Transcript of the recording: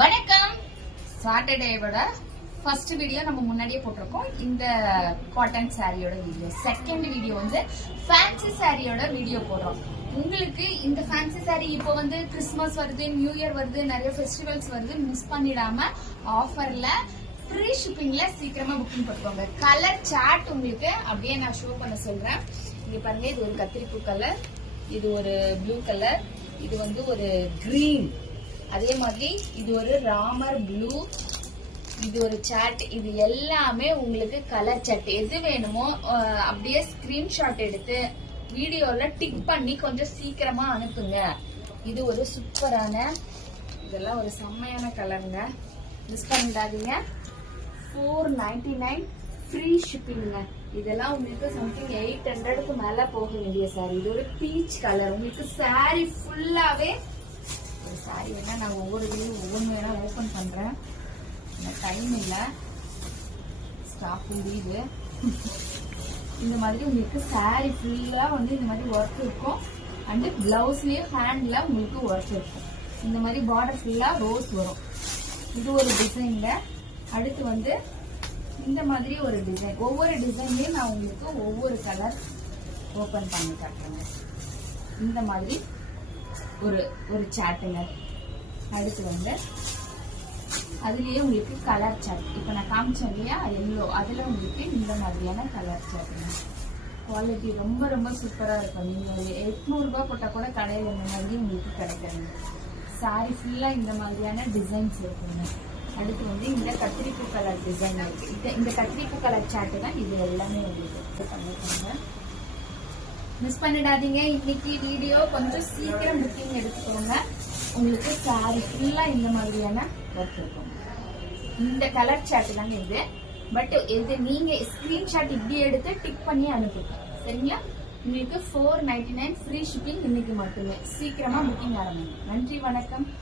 வணக்கம். சாட்டர்டேவோட first video நம்ம முன்னாடியே போட்டிருக்கோம். இந்த காட்டன் சாரியோட வீடியோ. செகண்ட் வீடியோ வந்து ஃபேன்சி சாரியோட வீடியோ போடுறோம். உங்களுக்கு இந்த ஃபேன்சி சாரி இப்போ வந்து கிறிஸ்மஸ் வருது, நியூ இயர் வருது, நிறைய ஃபெஸ்டிவல்ஸ் வருது. மிஸ் பண்ணிடாம ஆஃபர்ல ஃப்ரீ ஷிப்பிங்ல சீக்கிரமா புக்கிங் பண்ணிக்கோங்க. கலர் சார்ட் உங்களுக்கு அப்படியே நான் ஷோ பண்ண சொல்றேன். இங்க பாருங்க, இது ஒரு கத்திரிப்பூ கலர், இது ஒரு ப்ளூ கலர், இது வந்து ஒரு கிரீன், அதே மாதிரி இது ஒரு ராமர் ப்ளூ, இது ஒரு சாட். இது எல்லாமே உங்களுக்கு கலர் சாட். எது வேணுமோ அப்படியே ஸ்கிரீன்ஷாட் எடுத்து வீடியோல டிக் பண்ணி கொஞ்சம் சீக்கிரமா அனுப்புங்க. இது ஒரு சூப்பரான, இதெல்லாம் ஒரு செம்மையான கலருங்க. மிஸ் பண்ணிடாதீங்க. 499 ஃப்ரீ ஷிப்பிங்க. இதெல்லாம் உங்களுக்கு சம்திங் 800க்கு மேல போக வேண்டிய சாரி. இது ஒரு பீச் கலர். உங்களுக்கு சாரி ஃபுல்லாவே சாரி வேணா நான் ஒவ்வொன்று வேணா ஓபன் பண்றேன். டைம் இல்ல, ஸ்டாப் முடியுது. இந்த மாதிரி உங்களுக்கு சாரி ஃபுல்லா வந்து இந்த மாதிரி ஒர்க் இருக்கும். அண்ட் பிளவுஸ்லயே ஹேண்ட்ல உங்களுக்கு ஒர்க் இருக்கும். இந்த மாதிரி பார்டர் ஃபுல்லா ரோஸ் வரும். இது ஒரு டிசைன்ல. அடுத்து வந்து இந்த மாதிரி ஒரு டிசைன். ஒவ்வொரு டிசைன்லயும் நான் உங்களுக்கு ஒவ்வொரு கலர் ஓபன் பண்ணி காட்டுறேன். இந்த மாதிரி ஒரு சாட்டுங்க. அடுத்து வந்து அதுலயே உங்களுக்கு கலர் சாட். இப்ப நான் காமிச்சேன் இல்லையா எல்லோ, அதுல உங்களுக்கு இந்த மாதிரியான கலர் சாட்டுங்க. குவாலிட்டி ரொம்ப ரொம்ப சூப்பரா இருக்கும். நீங்க 800 ரூபாய் போட்டா கூட கடையில இந்த மாதிரி உங்களுக்கு கிடைக்காது. சாரி ஃபுல்லா இந்த மாதிரியான டிசைன்ஸ் இருக்குங்க. அடுத்து வந்து இந்த கத்திரிப்பூ கலர் டிசைன் இருக்கு. இந்த கத்திரிப்பூ கலர் சாட்டு தான் இது எல்லாமே உங்களுக்கு பண்ணிருக்காங்க. மிஸ் பண்ணிடாதீங்க. இன்னைக்கு வீடியோ கொஞ்சம் சீக்கிரம் புக்கிங் எடுத்துக்கோங்க. உங்களுக்கு சாரி ஃபுல்லா இந்த மாதிரியான ஒர்க் இருக்கும். இந்த கலர் சாட் தாங்க இது. பட் இது நீங்க ஸ்கிரீன்ஷாட் இப்படி எடுத்து டிக் பண்ணி அனுப்புங்க. சரிங்களா? உங்களுக்கு 499 ஃப்ரீ ஷிப்பிங் இன்னைக்கு மட்டுமே. சீக்கிரமா புக்கிங் ஆரம்பிங்க. நன்றி, வணக்கம்.